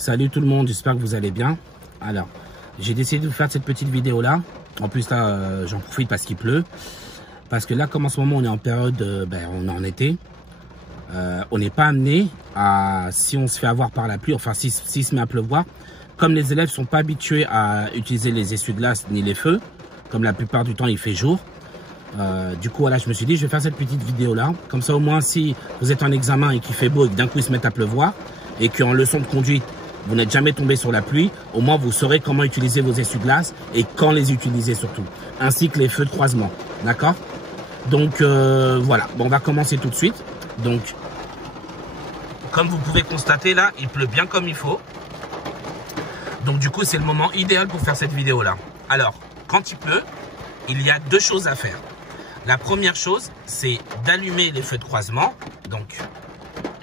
Salut tout le monde, j'espère que vous allez bien. Alors, j'ai décidé de vous faire cette petite vidéo là. En plus là, j'en profite parce qu'il pleut. Parce que là, comme en ce moment on est en période, on est en été. On n'est pas amené à, si on se fait avoir par la pluie, enfin s'il se met à pleuvoir, comme les élèves sont pas habitués à utiliser les essuie-glaces ni les feux, comme la plupart du temps il fait jour. Du coup voilà, je me suis dit je vais faire cette petite vidéo là. Comme ça au moins si vous êtes en examen et qu'il fait beau et que d'un coup il se met à pleuvoir et qu'en leçon de conduite vous n'êtes jamais tombé sur la pluie, au moins vous saurez comment utiliser vos essuie-glaces et quand les utiliser surtout, ainsi que les feux de croisement, d'accord? Donc voilà, bon, on va commencer tout de suite. Donc comme vous pouvez constater là, il pleut bien comme il faut. Donc du coup c'est le moment idéal pour faire cette vidéo là. Alors quand il pleut, il y a deux choses à faire. La première chose, c'est d'allumer les feux de croisement. Donc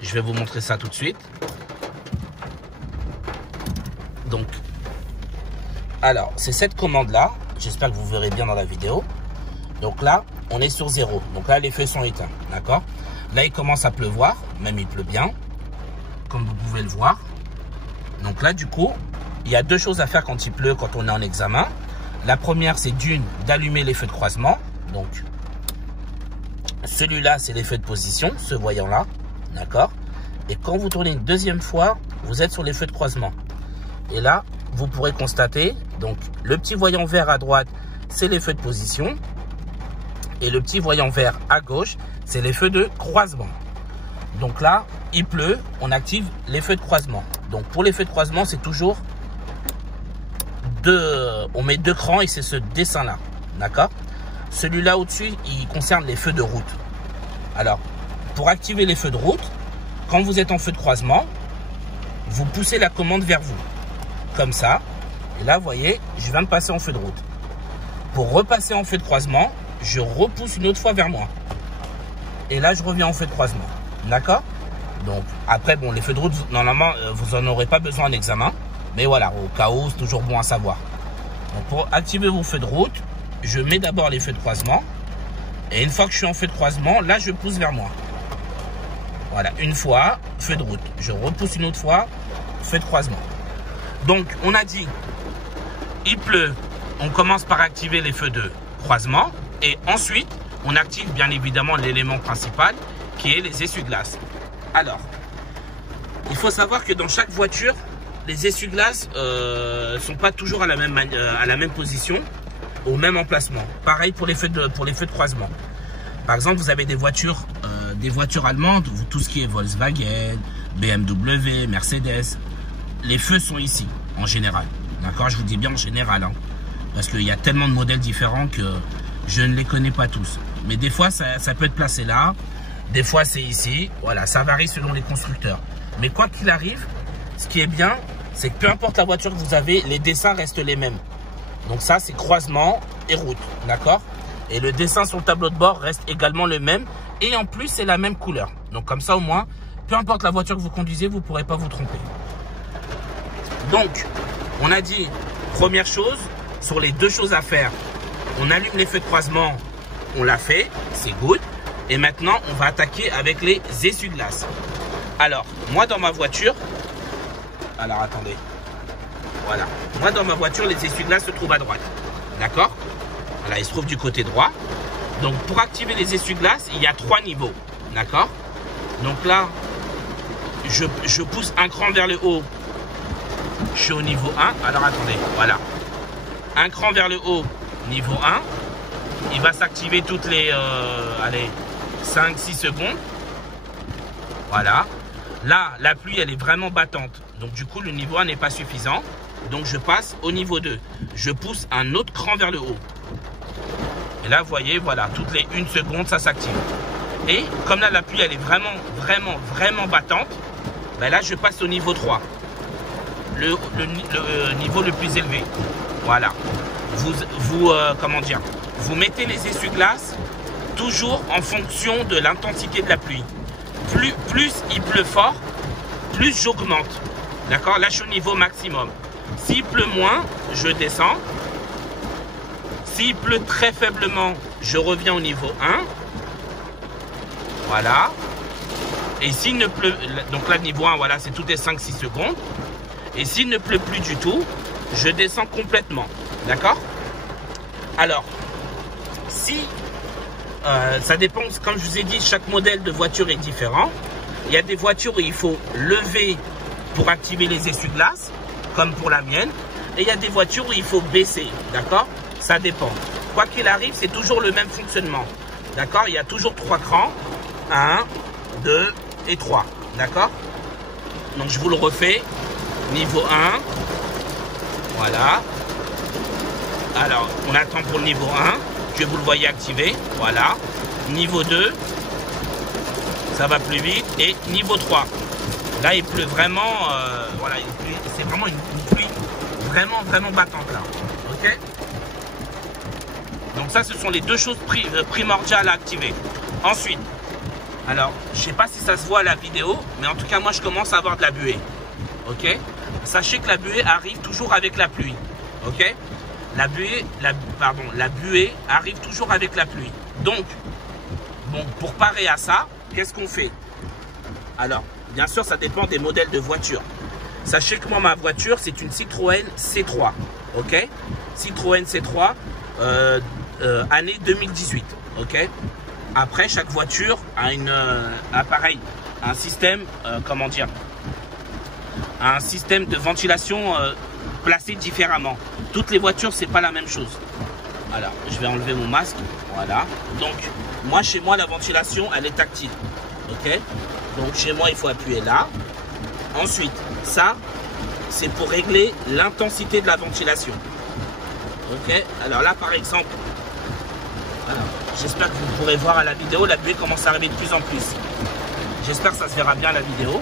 je vais vous montrer ça tout de suite. Donc, alors, c'est cette commande-là. J'espère que vous verrez bien dans la vidéo. Donc là, on est sur 0. Donc là, les feux sont éteints. D'accord? Là, il commence à pleuvoir. Même il pleut bien. Comme vous pouvez le voir. Donc là, du coup, il y a deux choses à faire quand il pleut, quand on est en examen. La première, c'est d'allumer les feux de croisement. Donc, celui-là, c'est les feux de position, ce voyant-là. D'accord? Et quand vous tournez une deuxième fois, vous êtes sur les feux de croisement. Et là, vous pourrez constater, donc le petit voyant vert à droite, c'est les feux de position. Et le petit voyant vert à gauche, c'est les feux de croisement. Donc là, il pleut, on active les feux de croisement. Donc pour les feux de croisement, c'est toujours on met deux crans et c'est ce dessin-là. D'accord? Celui-là au-dessus, il concerne les feux de route. Alors, pour activer les feux de route, quand vous êtes en feu de croisement, vous poussez la commande vers vous. Comme ça, et là vous voyez, je viens de passer en feu de route. Pour repasser en feu de croisement, je repousse une autre fois vers moi. Et là je reviens en feu de croisement. D'accord? Donc après, bon, les feux de route, normalement, vous n'en aurez pas besoin en examen. Mais voilà, au cas où, c'est toujours bon à savoir. Donc pour activer vos feux de route, je mets d'abord les feux de croisement. Et une fois que je suis en feu de croisement, là je pousse vers moi. Voilà, une fois, feu de route. Je repousse une autre fois, feu de croisement. Donc, on a dit, il pleut, on commence par activer les feux de croisement et ensuite, on active bien évidemment l'élément principal qui est les essuie-glaces. Alors, il faut savoir que dans chaque voiture, les essuie-glaces sont pas toujours à la même position, au même emplacement. Pareil pour les feux de croisement. Par exemple, vous avez des voitures allemandes, tout ce qui est Volkswagen, BMW, Mercedes. Les feux sont ici, en général. D'accord? Je vous dis bien en général. Hein, parce qu'il y a tellement de modèles différents que je ne les connais pas tous. Mais des fois, ça peut être placé là. Des fois, c'est ici. Voilà, ça varie selon les constructeurs. Mais quoi qu'il arrive, ce qui est bien, c'est que peu importe la voiture que vous avez, les dessins restent les mêmes. Donc ça, c'est croisement et route. D'accord? Et le dessin sur le tableau de bord reste également le même. Et en plus, c'est la même couleur. Donc comme ça, au moins, peu importe la voiture que vous conduisez, vous ne pourrez pas vous tromper. Donc, on a dit, première chose, sur les deux choses à faire, on allume les feux de croisement, on l'a fait, c'est good. Et maintenant, on va attaquer avec les essuie-glaces. Alors, moi dans ma voiture, alors attendez, voilà. Moi dans ma voiture, les essuie-glaces se trouvent à droite. D'accord? Voilà, ils se trouvent du côté droit. Donc, pour activer les essuie-glaces, il y a 3 niveaux. D'accord? Donc là, je pousse un cran vers le haut. Je suis au niveau 1. Alors attendez, voilà. Un cran vers le haut, niveau 1. Il va s'activer toutes les 5-6 secondes. Voilà. Là, la pluie, elle est vraiment battante. Donc du coup, le niveau 1 n'est pas suffisant. Donc je passe au niveau 2. Je pousse un autre cran vers le haut. Et là, vous voyez, voilà, toutes les 1 seconde, ça s'active. Et comme là, la pluie, elle est vraiment battante, ben là, je passe au niveau 3. Le niveau le plus élevé. Voilà. Comment dire, vous mettez les essuie-glaces toujours en fonction de l'intensité de la pluie. Plus il pleut fort, plus j'augmente. D'accord? Là, je suis au niveau maximum. S'il pleut moins, je descends. S'il pleut très faiblement, je reviens au niveau 1. Voilà. Et s'il ne pleut, donc là niveau 1, voilà, c'est toutes les 5-6 secondes. Et s'il ne pleut plus du tout, je descends complètement. D'accord? Alors, si ça dépend, comme je vous ai dit, chaque modèle de voiture est différent. Il y a des voitures où il faut lever pour activer les essuie-glaces, comme pour la mienne. Et il y a des voitures où il faut baisser. D'accord? Ça dépend. Quoi qu'il arrive, c'est toujours le même fonctionnement. D'accord? Il y a toujours 3 crans. 1, 2 et 3. D'accord? Donc je vous le refais. Niveau 1. Voilà. Alors, on attend pour le niveau 1. Que vous le voyez activer. Voilà. Niveau 2. Ça va plus vite. Et niveau 3. Là, il pleut vraiment. Voilà, c'est vraiment une pluie vraiment battante là. Ok? Donc ça, ce sont les deux choses primordiales à activer. Ensuite, alors, je ne sais pas si ça se voit à la vidéo, mais en tout cas, moi, je commence à avoir de la buée. Ok? Sachez que la buée arrive toujours avec la pluie. Ok? La buée arrive toujours avec la pluie. Donc, bon, pour parer à ça, qu'est-ce qu'on fait? Alors, bien sûr, ça dépend des modèles de voiture. Sachez que moi, ma voiture, c'est une Citroën C3. Ok? Citroën C3, année 2018. Ok? Après, chaque voiture a un système, comment dire, un système de ventilation placé différemment. Toutes les voitures, c'est pas la même chose. Alors, je vais enlever mon masque. Voilà. Donc, moi, chez moi, la ventilation, elle est tactile. Ok? Donc, chez moi, il faut appuyer là. Ensuite, ça, c'est pour régler l'intensité de la ventilation. Ok? Alors là, par exemple, j'espère que vous pourrez voir à la vidéo, la buée commence à arriver de plus en plus. J'espère que ça se verra bien à la vidéo.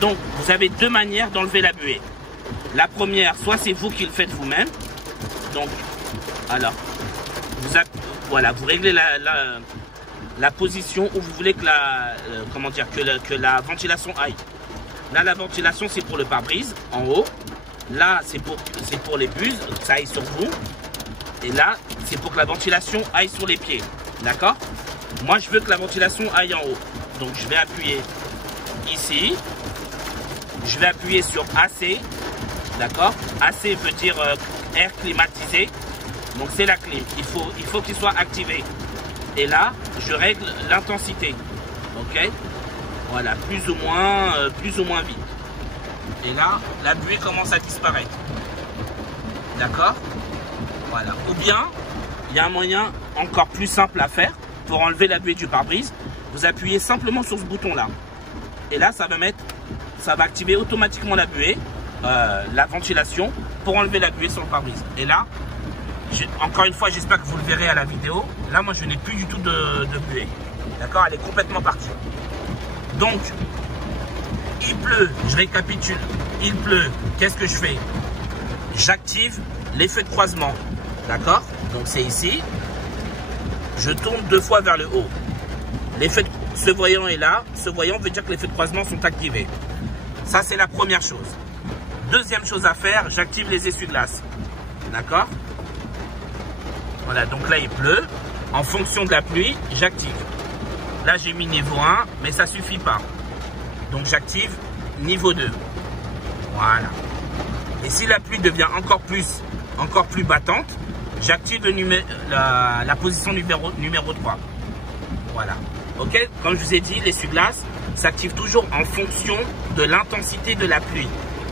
Donc, vous avez deux manières d'enlever la buée. La première, soit c'est vous qui le faites vous-même. Donc, alors, vous réglez la position où vous voulez que que la ventilation aille. Là, la ventilation, c'est pour le pare-brise, en haut. Là, c'est pour les buses, que ça aille sur vous. Et là, c'est pour que la ventilation aille sur les pieds. D'accord? Moi, je veux que la ventilation aille en haut. Donc, je vais appuyer ici. Je vais appuyer sur AC. D'accord? AC veut dire air climatisé. Donc, c'est la clim. Il faut qu'il soit activé. Et là, je règle l'intensité. Ok? Voilà, plus ou moins vite. Et là, la buée commence à disparaître. D'accord? Voilà. Ou bien, il y a un moyen encore plus simple à faire pour enlever la buée du pare-brise. Vous appuyez simplement sur ce bouton-là. Et là, ça va activer automatiquement la buée, la ventilation, pour enlever la buée sur le pare-brise. Et là, encore une fois, j'espère que vous le verrez à la vidéo. Là, moi, je n'ai plus du tout de buée. D'accord? Elle est complètement partie. Donc, il pleut, je récapitule. Il pleut, qu'est-ce que je fais? J'active les feux de croisement. D'accord? Donc c'est ici. Je tourne 2 fois vers le haut. Ce voyant est là. Ce voyant veut dire que les feux de croisement sont activés. Ça, c'est la première chose. Deuxième chose à faire, j'active les essuie-glaces. D'accord? Voilà, donc là, il pleut. En fonction de la pluie, j'active. Là, j'ai mis niveau 1, mais ça ne suffit pas. Donc, j'active niveau 2. Voilà. Et si la pluie devient encore plus battante, j'active la position numéro 3. Voilà. Ok? Comme je vous ai dit, l'essuie-glace s'active toujours en fonction de l'intensité de la pluie.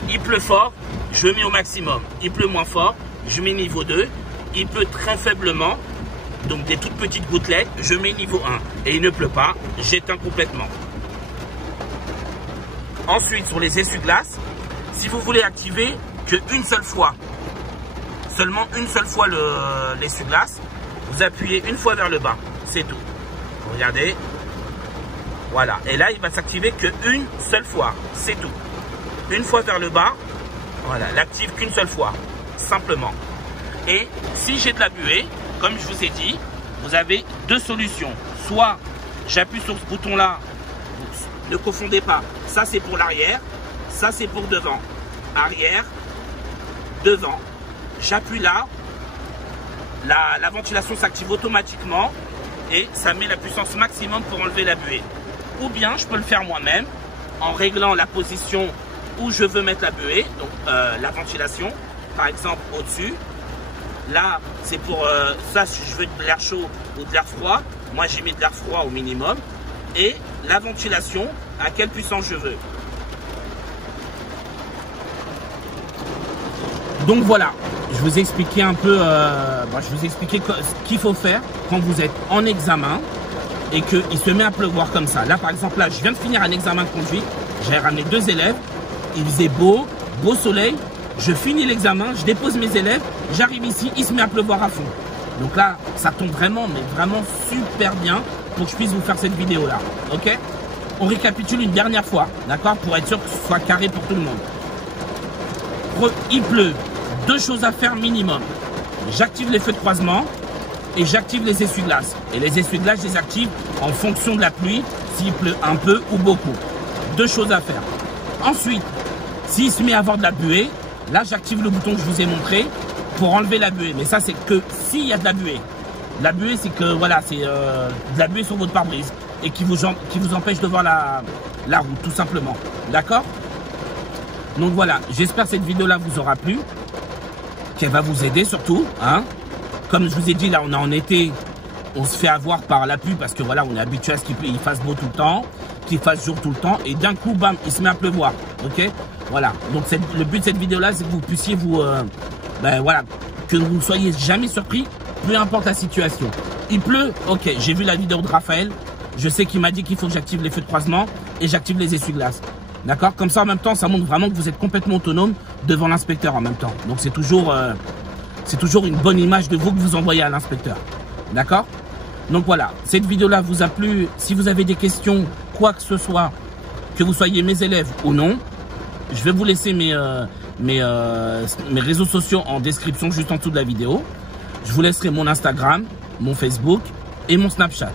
Il pleut fort, je mets au maximum. Il pleut moins fort, je mets niveau 2. Il pleut très faiblement, donc des toutes petites gouttelettes, je mets niveau 1. Et il ne pleut pas, j'éteins complètement. Ensuite, sur les essuie-glaces, si vous voulez activer qu'une seule fois, seulement une seule fois l'essuie-glace, vous appuyez une fois vers le bas, c'est tout. Regardez, voilà. Et là, il va s'activer qu'une seule fois, c'est tout. Une fois vers le bas, voilà, l'active qu'une seule fois, simplement. Et si j'ai de la buée, comme je vous ai dit, vous avez deux solutions. Soit j'appuie sur ce bouton-là, ne confondez pas, ça c'est pour l'arrière, ça c'est pour devant. Arrière, devant. J'appuie là, la ventilation s'active automatiquement et ça met la puissance maximum pour enlever la buée. Ou bien je peux le faire moi-même en réglant la position où je veux mettre la buée, donc la ventilation, par exemple au-dessus. Là, c'est pour ça, si je veux de l'air chaud ou de l'air froid, moi j'ai mis de l'air froid au minimum. Et la ventilation, à quelle puissance je veux. Donc voilà, je vous ai expliqué un peu, je vous ai expliqué ce qu'il faut faire quand vous êtes en examen et qu'il se met à pleuvoir comme ça. Là, par exemple, là, je viens de finir un examen de conduite. J'ai ramené 2 élèves. Il faisait beau soleil. Je finis l'examen, je dépose mes élèves. J'arrive ici, il se met à pleuvoir à fond. Donc là, ça tombe vraiment, mais vraiment super bien pour que je puisse vous faire cette vidéo-là. Ok? On récapitule une dernière fois, d'accord? Pour être sûr que ce soit carré pour tout le monde. Il pleut. 2 choses à faire minimum. J'active les feux de croisement et j'active les essuie-glaces. Et les essuie-glaces, je les active en fonction de la pluie, s'il pleut un peu ou beaucoup. 2 choses à faire. Ensuite, s'il se met à avoir de la buée, là, j'active le bouton que je vous ai montré pour enlever la buée. Mais ça, c'est que s'il y a de la buée. La buée, c'est que, voilà, c'est de la buée sur votre pare-brise et qui vous empêche de voir la route, tout simplement. D'accord? Donc voilà, j'espère que cette vidéo-là vous aura plu, qu'elle va vous aider surtout, hein. Comme je vous ai dit, là, on est en été, on se fait avoir par la pluie parce que voilà, on est habitué à ce qu'il fasse beau tout le temps, qu'il fasse jour tout le temps, et d'un coup, bam, il se met à pleuvoir, ok? Voilà, donc le but de cette vidéo-là, c'est que vous puissiez voilà, que vous ne soyez jamais surpris, peu importe la situation. Il pleut, ok, j'ai vu la vidéo de Raphaël, je sais qu'il m'a dit qu'il faut que j'active les feux de croisement et j'active les essuie-glaces. D'accord? Comme ça, en même temps, ça montre vraiment que vous êtes complètement autonome devant l'inspecteur en même temps. Donc, c'est toujours une bonne image de vous que vous envoyez à l'inspecteur. D'accord? Donc, voilà. Cette vidéo-là vous a plu. Si vous avez des questions, quoi que ce soit, que vous soyez mes élèves ou non, je vais vous laisser mes réseaux sociaux en description juste en dessous de la vidéo. Je vous laisserai mon Instagram, mon Facebook et mon Snapchat.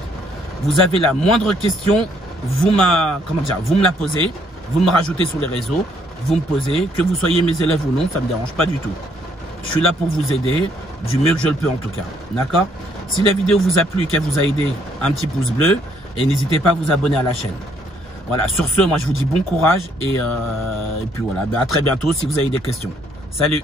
Vous avez la moindre question, vous me la posez. Vous me rajoutez sur les réseaux, vous me posez, que vous soyez mes élèves ou non, ça ne me dérange pas du tout. Je suis là pour vous aider, du mieux que je le peux en tout cas. D'accord? Si la vidéo vous a plu et qu'elle vous a aidé, un petit pouce bleu et n'hésitez pas à vous abonner à la chaîne. Voilà, sur ce, moi je vous dis bon courage et puis voilà, à très bientôt si vous avez des questions. Salut!